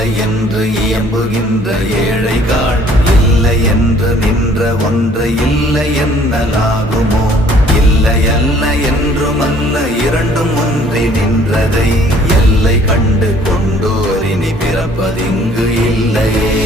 இல்லை என்று இயம்புகின்ற ஏழைகள், இல்லை என்று நின்ற ஒன்றை இல்லை என்னலாகுமோ? இல்லை அல்ல என்றும் அல்ல, இரண்டும் ஒன்றி நின்றதை எல்லை கண்டு கொண்டோர் இனி பிறப்பதிங்கு இல்லையே.